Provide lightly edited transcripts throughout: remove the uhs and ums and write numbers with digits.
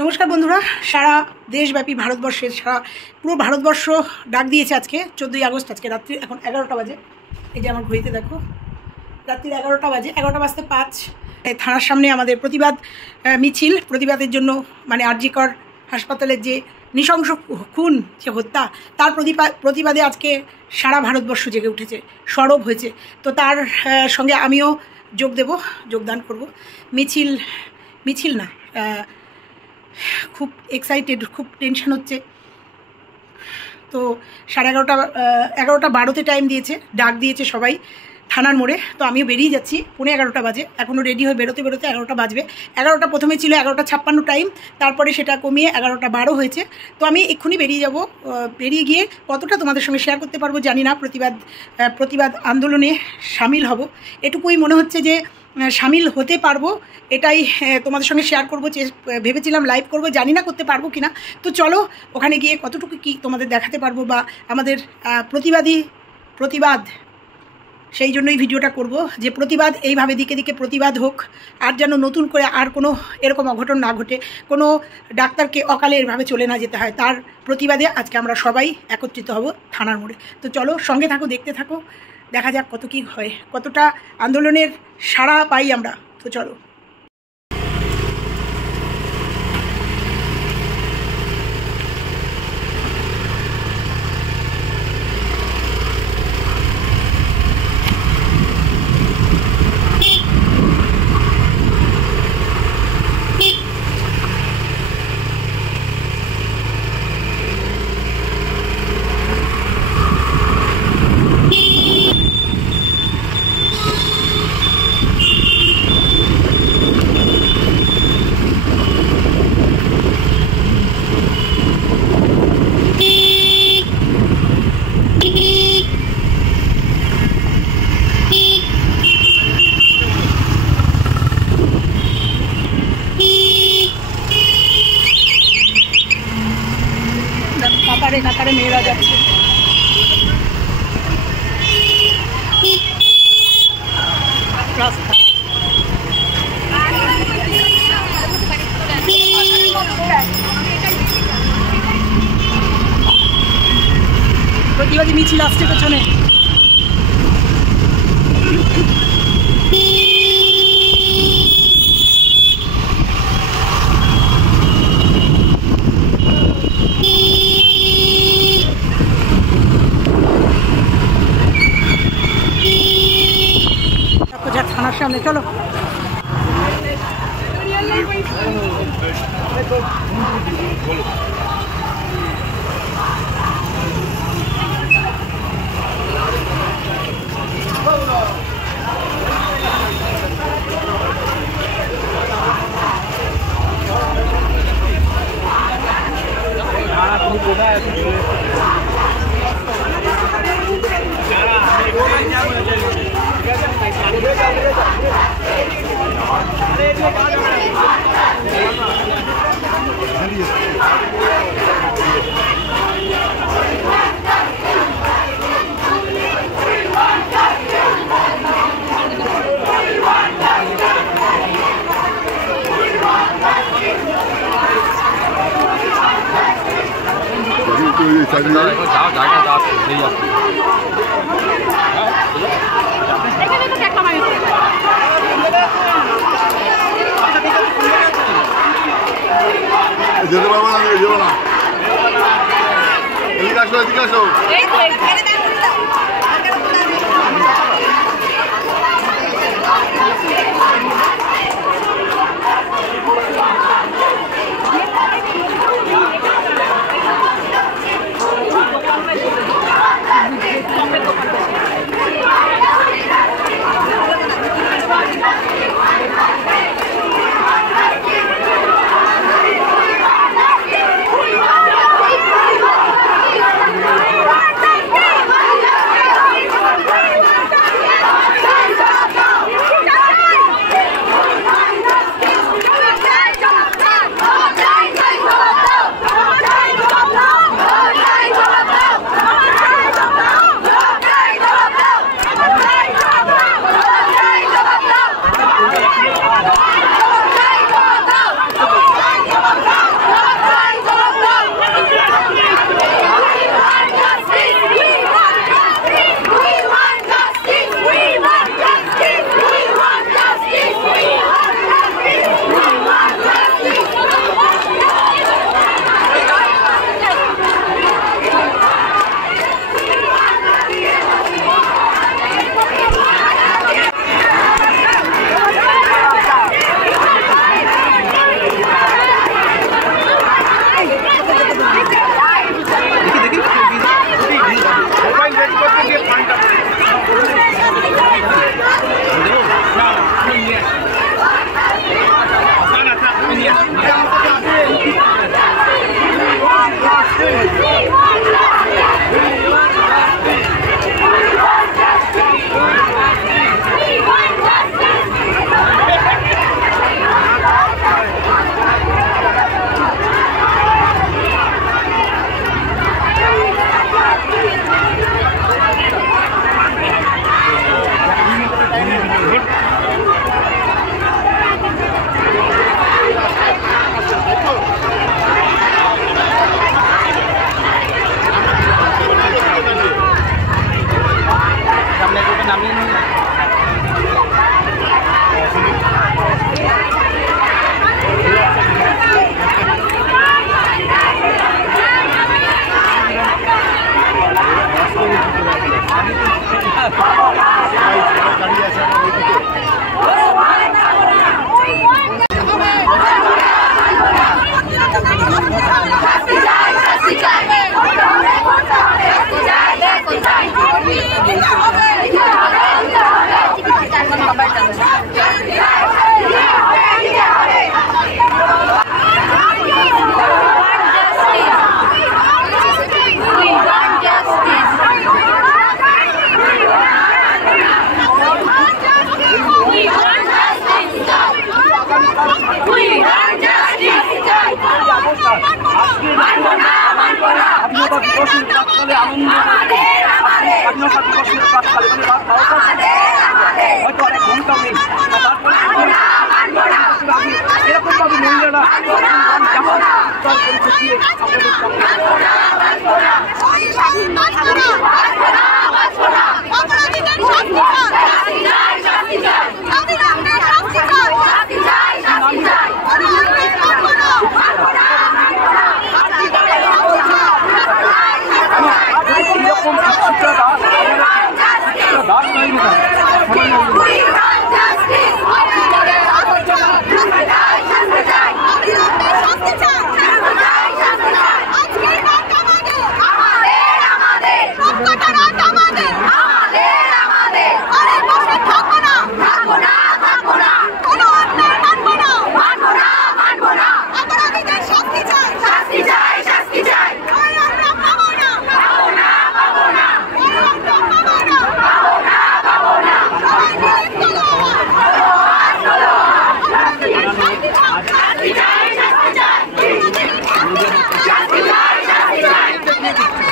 নমস্কার বন্ধুরা, সারা দেশব্যাপী ভারতবর্ষের পুরো ভারতবর্ষ ডাক দিয়েছে আজকে 14ই আগস্ট। আজকে রাত্রি এখন 11টা বাজে। এই যে আমার ঘড়িতে দেখো রাত্রির 11টা বাজে, 11টা বাজতে 5। থানার সামনে আমাদের প্রতিবাদ মিছিল, প্রতিবাদের জন্য মানে আরজিকর হাসপাতালের যে নৃশংস খুন, যে হত্যা, তার প্রতিবাদে আজকে সারা ভারতবর্ষ জেগে উঠেছে, সরব হয়েছে। তো তার সঙ্গে আমিও যোগদান করব। মিছিল না, খুব এক্সাইটেড, খুব টেনশন হচ্ছে। তো 11:30 12তে টাইম দিয়েছে, ডাক দিয়েছে সবাই থানার মোড়ে। তো আমিও বেরিয়ে যাচ্ছি, 11:15 বাজে, এখনও রেডি হয়ে বেরোতে 11টা বাজবে। 11টা প্রথমে ছিল 11:56 টাইম, তারপরে সেটা কমিয়ে 11:12 হয়েছে। তো আমি এক্ষুনি বেরিয়ে যাব। বেরিয়ে গিয়ে কতটা তোমাদের সঙ্গে শেয়ার করতে পারবো জানি না। প্রতিবাদ আন্দোলনে সামিল হব, এটুকুই মনে হচ্ছে যে সামিল হতে পারবো, এটাই তোমাদের সঙ্গে শেয়ার করবো। ভেবেছিলাম লাইভ করব, জানি না করতে পারবো কিনা। তো চলো ওখানে গিয়ে কতটুকু কি তোমাদের দেখাতে পারবো, বা আমাদের প্রতিবাদ, সেই জন্যই ভিডিওটা করব, যে প্রতিবাদ এইভাবে দিকে দিকে প্রতিবাদ হোক, আর যেন নতুন করে আর কোনো এরকম অঘটন না ঘটে, কোনো ডাক্তারকে অকালে এভাবে চলে না যেতে হয়। তার প্রতিবাদে আজকে আমরা সবাই একত্রিত হব থানার মোড়ে। তো চলো সঙ্গে থাকো, দেখতে থাকো, দেখা যাক কত কি হয়, কতটা আন্দোলনের সাড়া পাই আমরা। তো চলো। কাতারে মেয়েরা যাচ্ছে। রাস্তা প্রতিবাদী মিছিল আসছে পেছনে। থানার সামনে চলো। যেতে পারবো না, আমি যাবো না। এদিকে আসো, এদিকে আসো।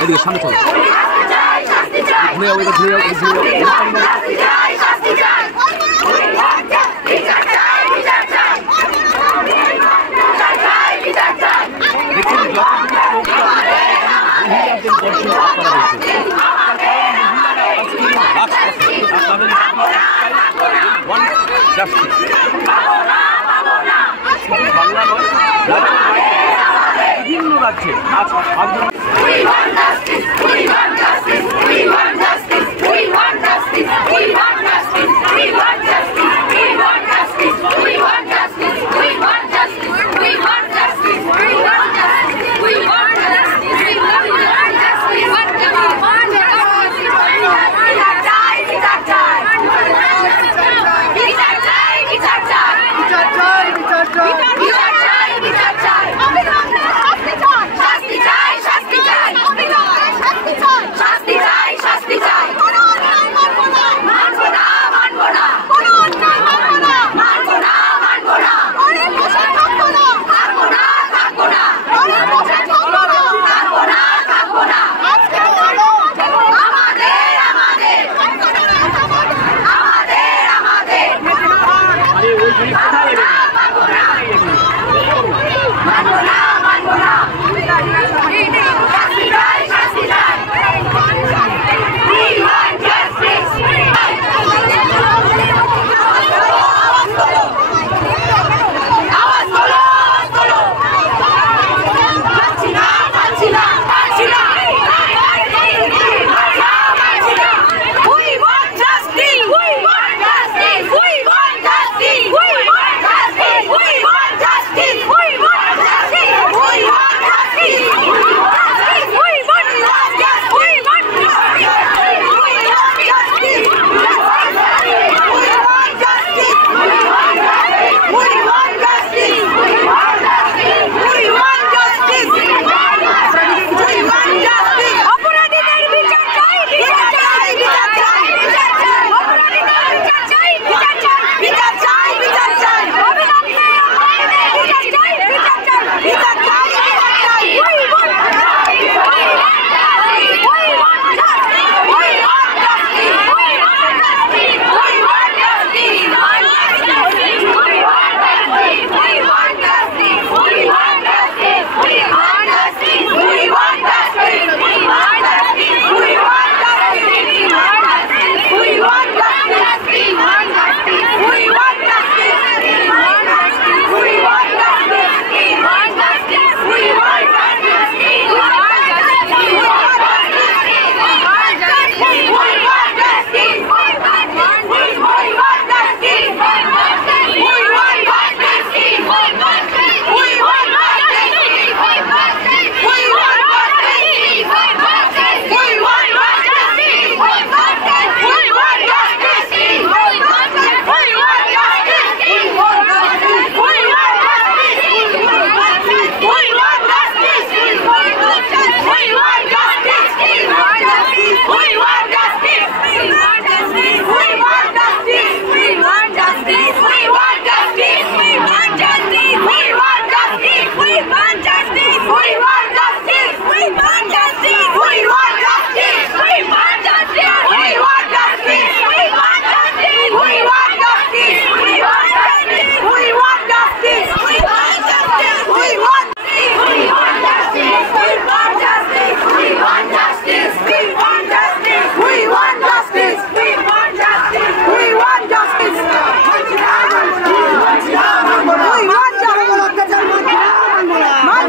এদিকে সামনে চলো ঘুরে যাও এটা ঘুরে বিভিন্ন রাজ্যে We want justice, we want justice, we want justice, we want justice, we want justice, we want justice, we want justice, we want justice, we want justice, we want justice, we want justice, we want justice, we want justice, শাস্তি চাই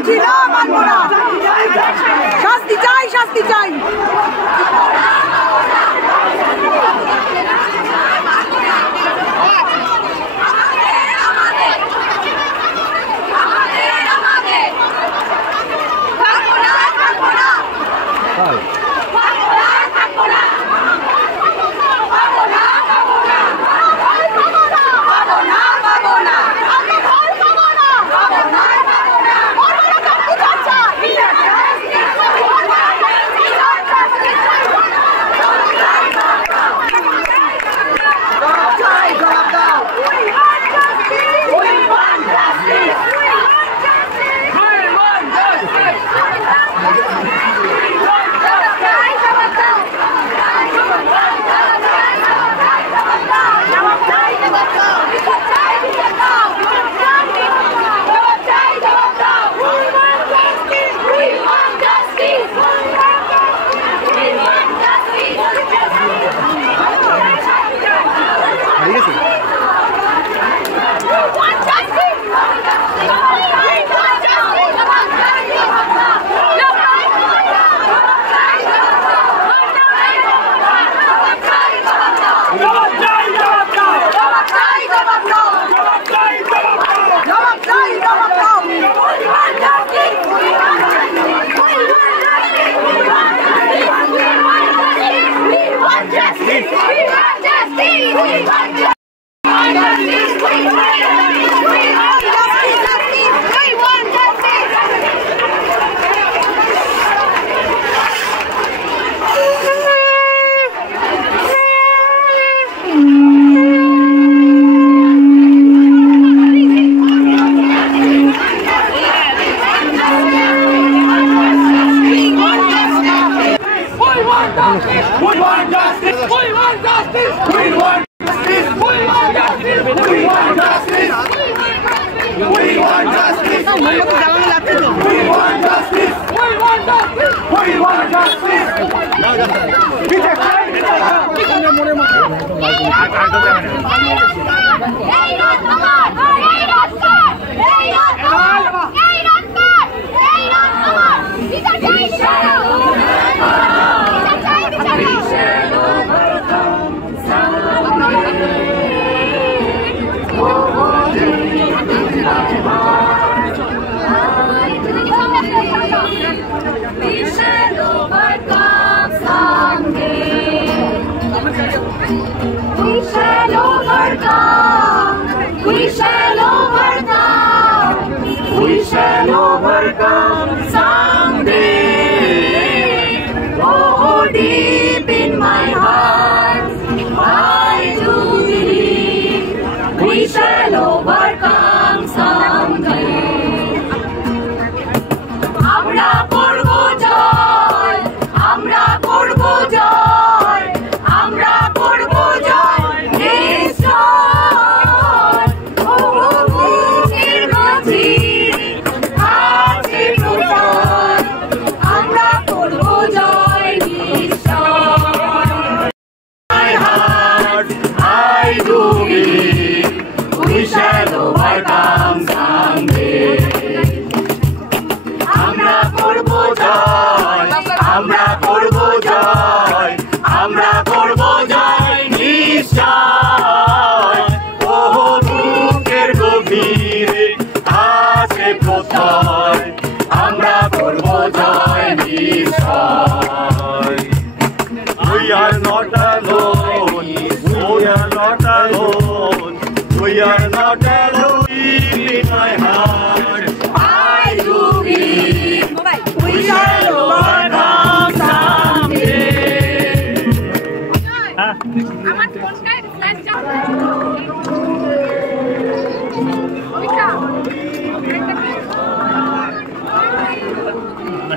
বলছি না, মানবো না। শাস্তি চাই, শাস্তি চাই।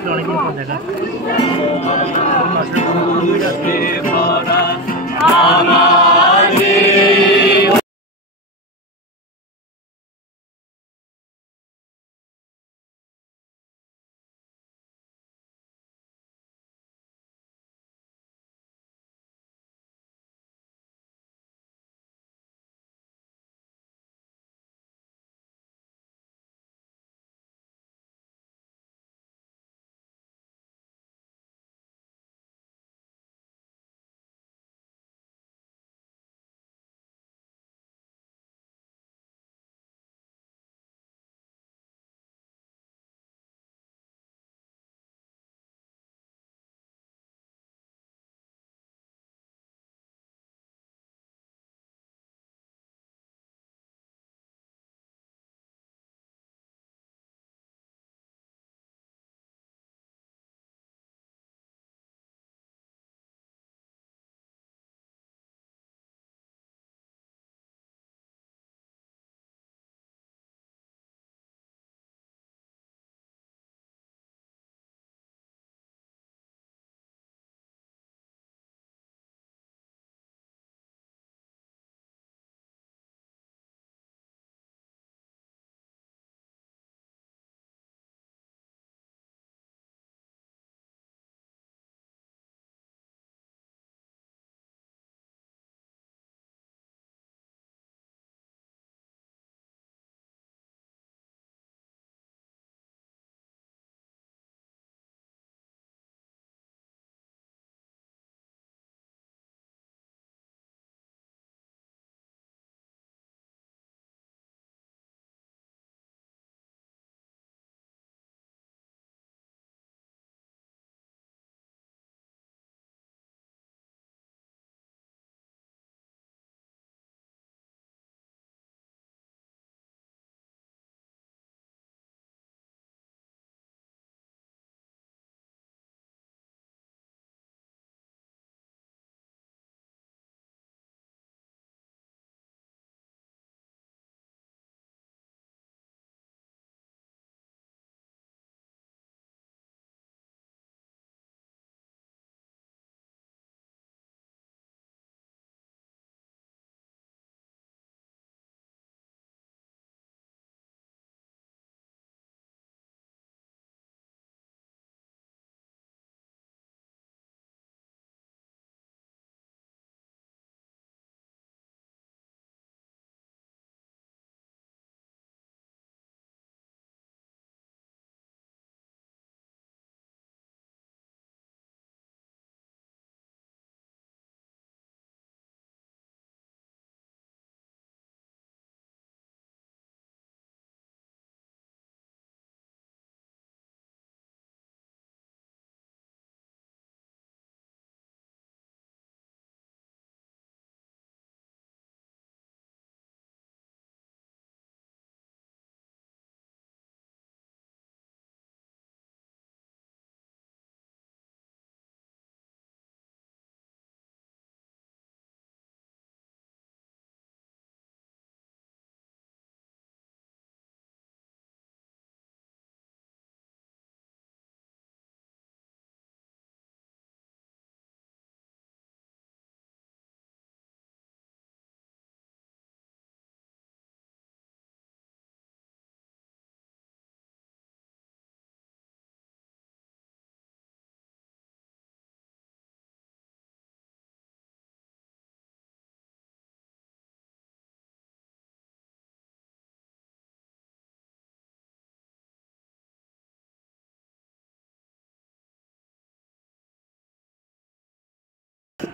অনেকদিন পর দেখা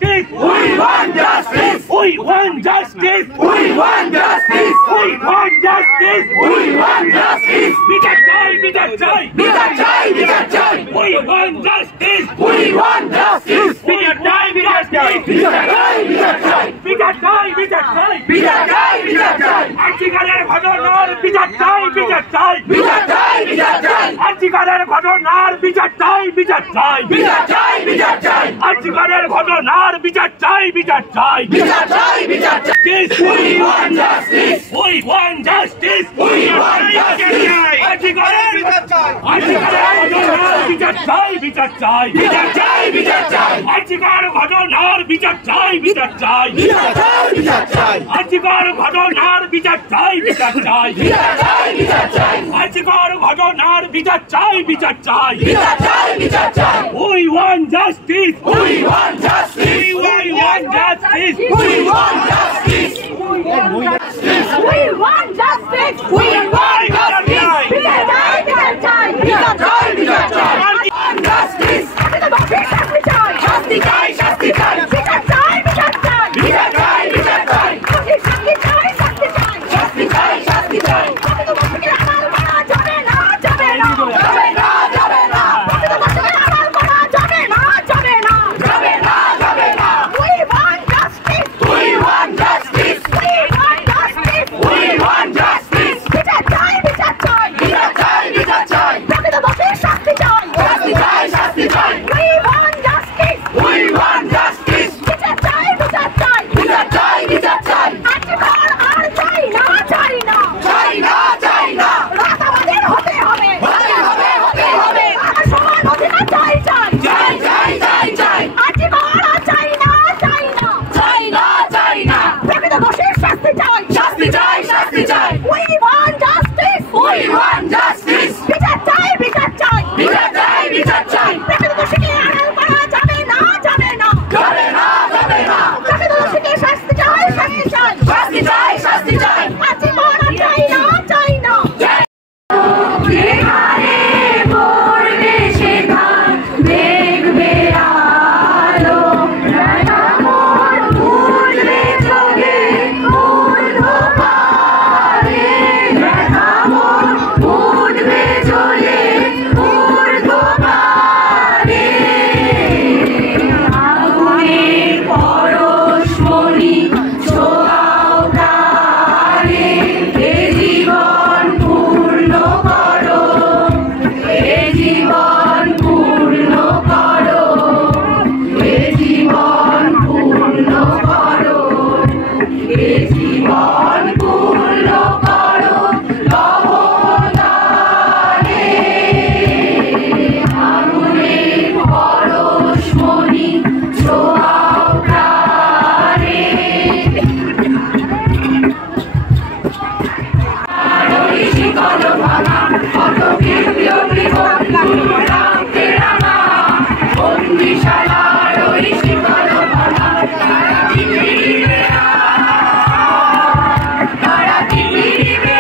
justice. We want justice. We want justice. We want justice. We want justice. We want justice. বিচার চাই, বিচার চাই, বিচার চাই, বিচার চাই। We want justice. We want justice. বিচার চাই, বিচার চাই, বিচার চাই, বিচার চাই। বিচার চাই, বিচার চাই, বিচার চাই, বিচার চাই। আর্জিকারের ঘটনার বিচার চাই, বিচার চাই, বিচার চাই, বিচার চাই। আর্জিকারের ঘটনার বিচার চাই, বিচার চাই, বিচার চাই, বিচার চাই। আর্জিকারের ঘটনার বিচার চাই, বিচার চাই, বিচার চাই, বিচার চাই। We want justice. We want justice. We want justice. আর্জিকারের বিচার চাই, আর্জিকারের ঘটনার বিচার চাই, বিচার চাই, বিচার চাই, বিচার চাই। আর্জিকারের ঘটনার বিচার চাই, বিচার চাই, বিচার চাই, বিচার চাই। আর্জিকারের ঘটনার বিচার চাই, বিচার চাই, বিচার চাই, বিচার চাই। আর্জিকারের ঘটনার বিচার চাই, বিচার চাই, বিচার চাই, বিচার চাই। We want justice. We want justice. We want justice. We want justice. We want justice. We want justice. বিচার চাই, বিচার চাই, বিচার চাই, বিচার চাই। Justice. শাস্তি চাই, শাস্তি চাই, শাস্তি চাই। বিচার চাই, বিচার চাই, বিচার চাই, বিচার চাই। শাস্তি চাই, শাস্তি চাই, শাস্তি চাই, শাস্তি চাই। আড়াল করা যাবে না, যাবে না, যাবে না, যাবে না। আড়াল করা যাবে না, যাবে না, যাবে না, যাবে না। We want justice. We want justice. We want justice. We want justice. বিচার চাই, বিচার চাই, বিচার চাই, বিচার চাই। শাস্তি চাই, শাস্তি চাই, শাস্তি চাই। We want justice. We want justice. বিচার চাই, বিচার চাই, বিচার চাই, বিচার চাই। আজকাল আর চাই না, চাই না, চাই না, চাই না। রাত আমাদের হতে হবে, হতে হবে, হতে হবে। আর সমান অধিকার চাই, চাই, চাই, চাই, চাই, চাই। আজকাল আর চাই না, চাই না, চাই না, চাই না। প্রকৃত দোষীর শাস্তি চাই, শাস্তি চাই, শাস্তি চাই। We want justice. We want justice. বিচার চাই, বিচার চাই, বিচার চাই, বিচার চাই। প্রকৃত দোষীকে আড়াল করা যাবে না, যাবে না, যাবে না, যাবে না। প্রকৃত দোষীকে শাস্তি চাই, শাস্তি চাই, শাস্তি চাই, শাস্তি চাই। আজীবন আর চাই না, চাই না। যেখানে পড়বে সেখান দেখবে আলো, মন উঠবে চলে ঊর্ধ্বপারে। মন উঠবে চলে ঊর্ধ্বপারে। আগুনের পরশমণি ছোঁয়াও প্রাণে। এ জীবন পূর্ণ করো, এ জীবন পূর্ণ করো, এ জীবন পূর্ণ করো, এ জীবন পূর্ণ করো নবদানে। আগুনের পরশমণি ছোঁয়াও প্রাণে। শিকল ভাঙা কত বিপ্লবী রামকে রাঙা। বন্দিশালার ওই শিকল ভাঙা তারা দিদিবে তারা দিদিবে।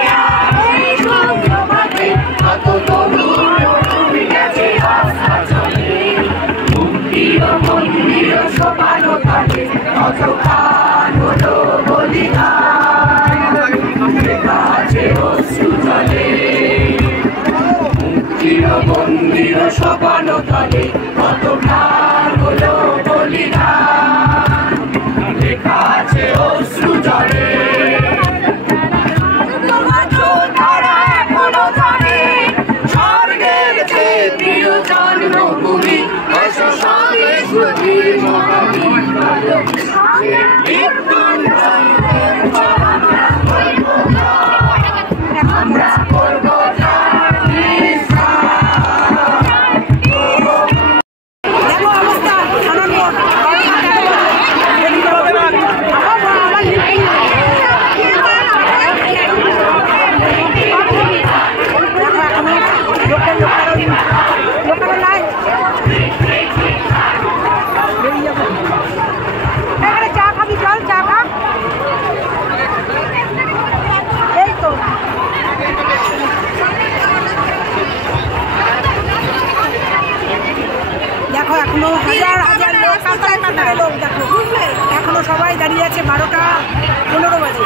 এই সূর্যপাতে কত তরুণ গেছে রাস্তা চলে। মন্দির মন্দির সোপানো তালে কত গান হলো বলিদান। কাছে অশ্রু জলে মন্দির মন্দির সোপানো তালে কত গান হলো বলিদান। কাছে অশ্রু জলে তারা এখনো জানে স্বর্গের চেয়ে প্রিয় জন্মভূমি। সঙ্গে শ্রুতি আমরা করবো দেখো অবস্থা আনন্দপুর। চা খাবি, চল চা খা। এই তো দেখো এখনো হাজার হাজার লোক সরকারের লোক দেখো বুঝলে, এখনো সবাই দাঁড়িয়ে আছে 12টা 15 বাজে।